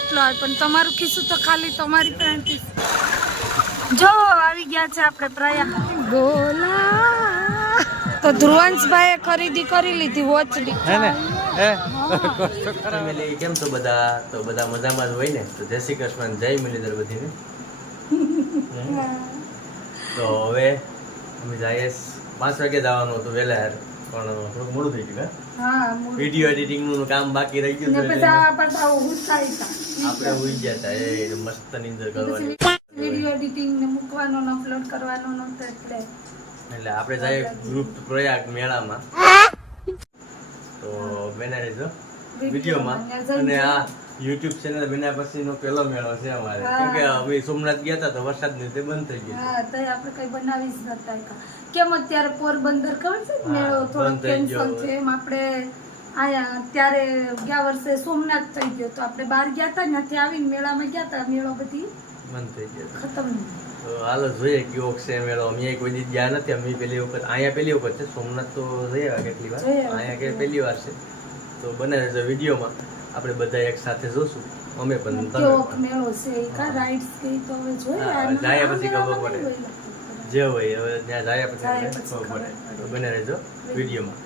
એટલો આવે પણ તમારું ખિસ્સું તો ખાલી તમારી પ્રાંતિ જો આવી ગયા છે આપણે પ્રયા ગોલા તો ધ્રુવાંશભાઈએ ખરીદી કરી લીધી વોચડી હે ને? ફેમિલી કેમ છો બધા? તો બધા મજામાં જ હોય ને? તો જય શ્રી કૃષ્ણ જય મુરલીધર બધીને. તો હવે અમે જઈએ પાંચ વાગે જવાનું હતું વહેલા પણ થોડુંક મોડું થઈ ગયું હા એડિટિંગનું કામ બાકી રહી ગયું ને પછી. આપણે હતા એ મસ્ત નીંદર કરવાની. વીડિયો એડિટિંગ ને મૂકવાનો ને અપલોડ કરવાનો નહોતો એટલે એટલે આપણે જાય ગ્રુપ પ્રયાગ મેળામાં. તો બેના રહેજો વિડીયોમાં. અને આ યુટ્યુબ ચેનલ બન્યા પછીનો પહેલો મેળો છે અમારે. કેમ કે અમે સોમનાથ ગયા હતા તો વરસાદ લીધે બંધ થઈ ગયો હા તો આપણે કઈ બનાવી જ નતા કેમ અત્યારે પોરબંદર ખબર છે? મેળો થોડો. કેન્સલ છે. એમ આપણે આયા ત્યારે ગયા વર્ષે સોમનાથ થઈ ગયો તો આપણે બહાર ગયા હતા ત્યાંથી આવીને મેળામાં ગયા હતા મેળો બધી બંધ થઈ ગયો ખતમ તો હાલો જોઈએ કેવો છે મેળો. અમે કોઈ દી ગયા નથી. અમે પહેલી વખત અહીંયા પહેલી વખત છે. સોમનાથ તો આવ્યા કેટલી વાર. અહીંયા કે પહેલી વાર છે. તો બને રહેજો વિડીયોમાં. આપણે બધા એક સાથે જોશું. અમે પણ જાય પછી ખબર પડે. જે હોય હવે ત્યાં જાય પછી ખબર પડે. બને રહેજો વિડીયોમાં.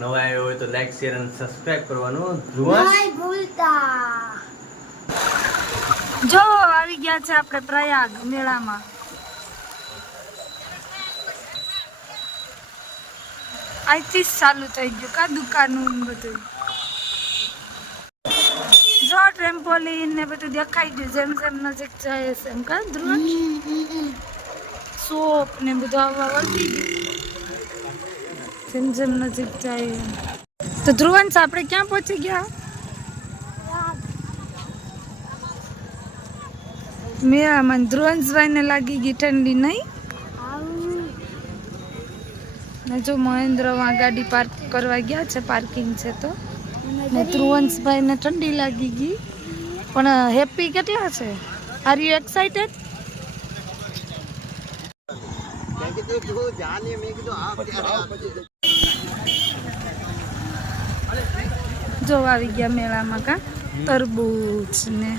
નવા આવ્યો હોય તો લાઈક શેર અને સબસ્ક્રાઇબ કરવાનું. ભૂલતા. જો આવી ગયા છે આપણે પ્રયાગ મેળામાં. આજથી ચાલુ થઈ ગયું કા દુકાનનું બધું? ટ્રેમ્પોલિન ને બધું દેખાઈ ગયું, જેમ જેમ નજીક જાય છે એમ, કા ધ્રુવ સોપ ને બધું આવવા વળગી જેમ જેમ નજીક જાય તો ધ્રુવંશ આપણે ક્યાં પહોંચી ગયા? મેળામાં ધ્રુવંશભાઈને લાગી ગઈ ઠંડી નહીં. ને જો મહેન્દ્રમાં ગાડી પાર્ક કરવા ગયા છે, પાર્કિંગ છે તો. ને ધ્રુવંશભાઈને ઠંડી લાગી ગઈ. પણ હેપી કેટલા છે આર યુ એક્સાઇટેડ જો આવી ગયા મેળામાં કા? તરબૂચ ને.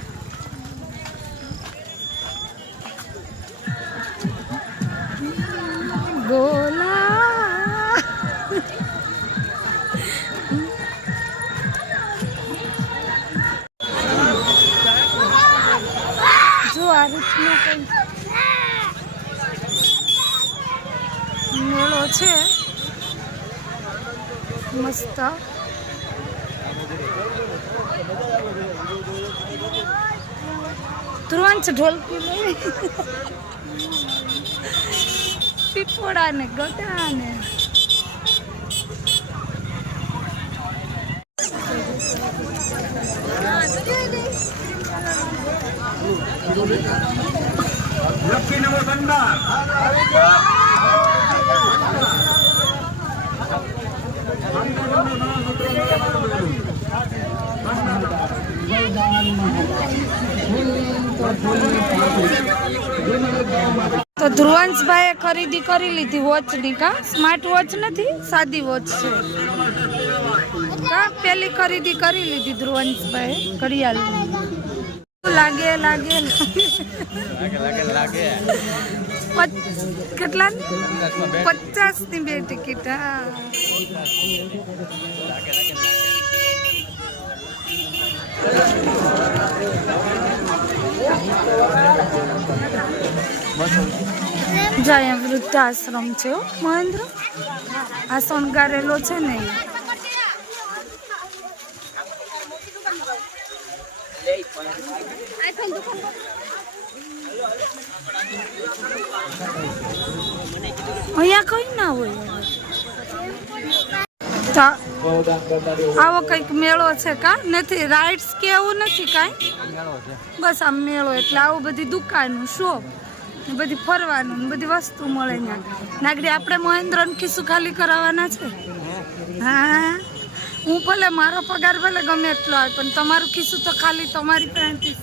ગોલા મેળો છે. મસ્ત. તુરંત ઢોલકી લઈ પીપોડા ને ગડા ને તો ધ્રુવંશભાઈએ ખરીદી કરી લીધી વોચની કા? સ્માર્ટ વોચ નથી? સાદી વોચ છે. કા? પેલી ખરીદી કરી લીધી ધ્રુવંશભાઈ ઘડિયાળ. લાગે લાગે. લાગે કેટલા? પચાસની બે ટિકિટ, હા. જાય વૃદ્ધાશ્રમ છે મહેન્દ્ર. આ શણગારેલો છે ને અહીંયા કઈ ના હોય. આવો કંઈક મેળો છે કા? નથી રાઇડ્સ કે એવું નથી કાંઈ? બસ આમ મેળો, એટલે આવું બધી દુકાન શોપ બધી ફરવાનું બધી વસ્તુ મળે ત્યાં. નાગડી આપણે મહેન્દ્ર ખિસ્સું ખાલી કરાવવાના છે. હા. હું ભલે મારો પગાર ભલે ગમે એટલો આવે પણ તમારું ખિસ્સું તો ખાલી તમારી પેન્ટી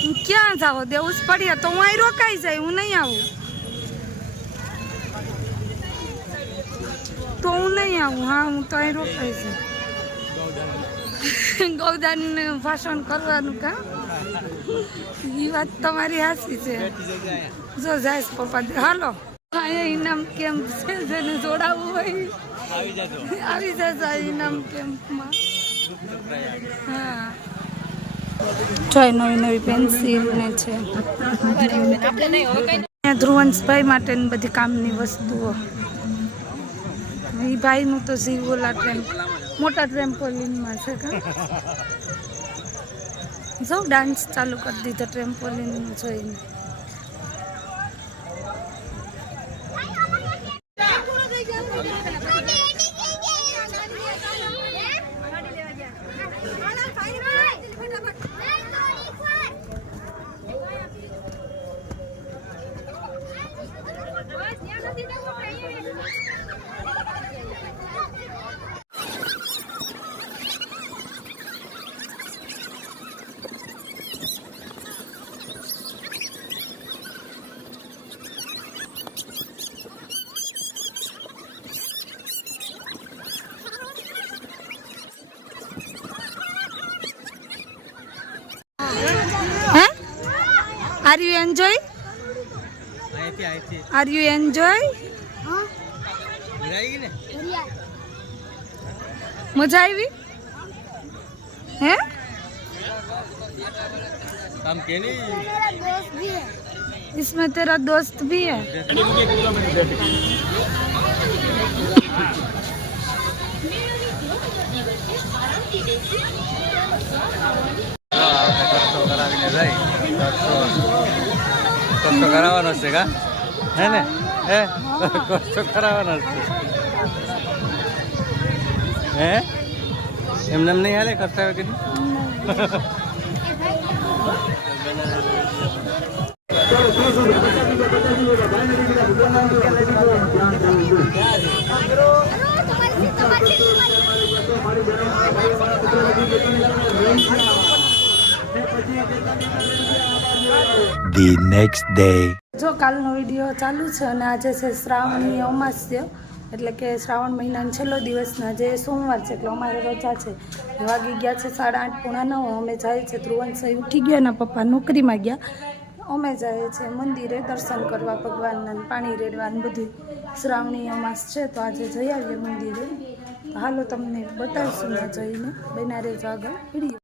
હું ક્યાં જાવ? દેવું જ પડ્યા તો હું અહીં રોકાઈ જાય હું નહીં આવું. તો હું નહીં આવું. હા હું તો અહીં રોકાઈ જાઉં. ગૌદાન ભાષણ કરવાનું કા એ વાત તમારી હાસી છે. જો જાય પપ્પા હાલો. અહીંયા ઇનામ કેમ્પ છે, જેને જોડાવવું હોય. આવી જશે ઇનામ કેમ્પમાં. હા. નવી નવી પેન્સિલ ને છે. ધ્રુવંશભાઈ માટેની બધી કામની વસ્તુઓ. એ ભાઈનું તો જીવ ઓલા ટ્રેમ્પ મોટા ટ્રેમ્પોલિનમાં છે જો ડાન્સ ચાલુ કરી દીધો ટ્રેમ્પોલિન જોઈને are you enjoy are you enjoy मज़ा आई भी है हम इसमें तेरा दोस्त भी है भी કષ્ટો કરાવવાનો છે કા? હે ને? હે? કષ્ટો કરાવવાનો છે. હે? એમને એમ નહીં હાલે કરતા હોય. કીધું the next day. જો કાલનો વીડિયો ચાલુ છે અને આજે છે શ્રાવણી અમાસ્ય, એટલે કે શ્રાવણ મહિનાનો છેલ્લો દિવસના જે સોમવાર છે, એટલે અમારે રજા છે. વાગી ગયા છે સાડા આઠ, પૂણા નવ. અમે જાય છે ધ્રુવંશભાઈ ઉઠી ગયા એના પપ્પા નોકરીમાં ગયા. અમે જાય છે મંદિરે દર્શન કરવા ભગવાનના પાણી રેડવા ને બધું. શ્રાવણી અમાસ છે તો આજે જઈ આવીએ મંદિરે. હાલો તમને બતાવીશું ને જઈને. બનારે આગળ. વીડિયો.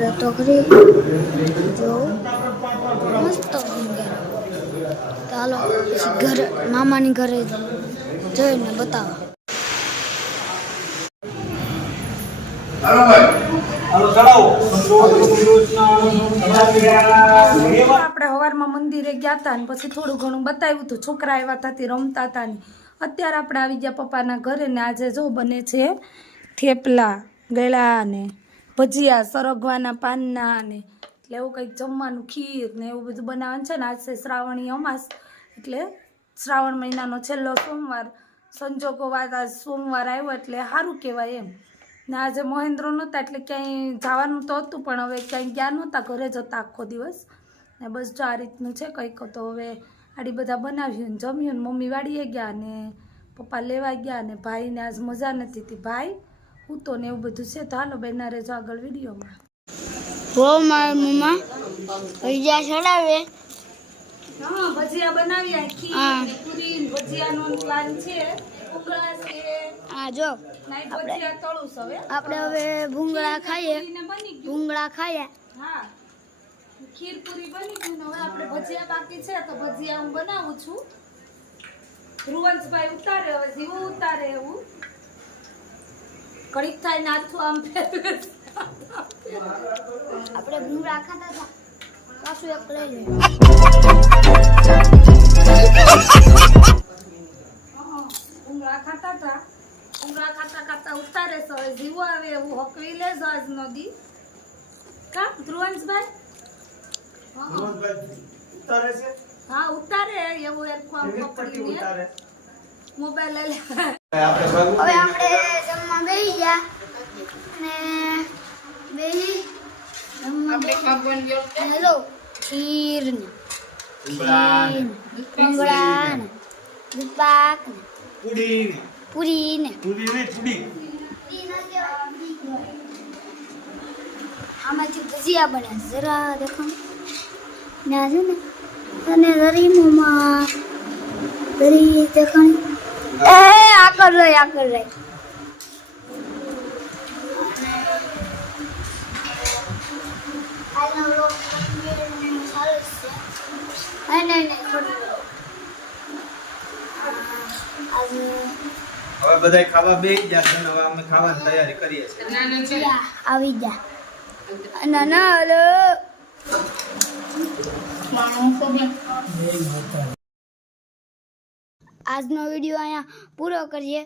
રતો કરી જો મસ્ત ચાલો, ઘરે મામાની ઘરે જઈને બતાવો આપણે સવારમાં મંદિરે ગયા હતા ને પછી થોડું ઘણું બતાવ્યું હતું છોકરા એવા હતા રમતા હતા ને. અત્યારે આપણે આવી ગયા પપ્પાના ઘરે ને આજે જો બને છે થેપલા, ગળા ને ભજીયા, સરગવાના પાનના ને એટલે એવું કંઈક જમવાનું, ખીર ને એવું બધું બનાવવાનું છે ને. આજ છે શ્રાવણી અમાસ, એટલે શ્રાવણ મહિનાનો છેલ્લો સોમવાર, સંજોગો વાત આજ સોમવાર આવ્યો એટલે સારું કહેવાય એમ. ને આજે મહેન્દ્ર નહોતા એટલે ક્યાંય જવાનું તો હતું, પણ હવે ક્યાંય ગયા નહોતા, ઘરે જ હતા આખો દિવસ. ને બસ જો આ રીતનું છે, કંઈક તો હવે આડી બધા બનાવ્યું ને જમ્યું ને મમ્મી વાડીએ ગયા ને પપ્પા લેવા ગયા ને ભાઈને આજ મજા નથી હતી. ભાઈ હું તો ને એવું બધું છે. તો હાલો બેના રહેજો આગળ વિડીયોમાં. હો મારા મમ્મા ભજીયા ચડાવે. હા ભજીયા બનાવી આખી. પૂરી ભજીયાનો પ્લાન છે ઉગળા છે. હા જો. આપણે હવે ભૂંગળા ખાઈએ. ભૂંગળા ખાઈએ. ખીર પૂરી બની ને હવે આપણે ભજીયા બાકી છે તો ભજીયા હું બનાવું છું. ધ્રુવંશભાઈ ઉતારે હવે જીવું ઉતારે એવું. કડીક થાય નાથું આમ આપણે ભૂંગળા ખાતા હતા. મરસું એક લઈ ખાતા હતા. ઉંગળા ખાતા ખાતા ઉતારે છે હવે જીવો આવે એવું હકવી લેજો આજ નદી કા ધ્રુવંશભાઈ હા ઉતારે એવું એક આમ પકડીને મોબાઈલ લઈ લે. હવે આપણે જમવા બેસી ગયા. અને બેસી જમવા હેલો ખીર ને ખીર ને ઉંગળા ને દૂધપાક ને પૂરી ને આમાંથી ભજીયા બને. જરા દેખો ના છે ને અને રરીમોમાં રરી દેખાણી એ આગળ રહી આગળ રહી હવે બધા ખાવા બેસી જશે ને હવે અમે ખાવાની તૈયારી કરીએ છીએ. આવી જા ના ના હલો. આજનો વીડિયો અહીંયા પૂરો કરીએ.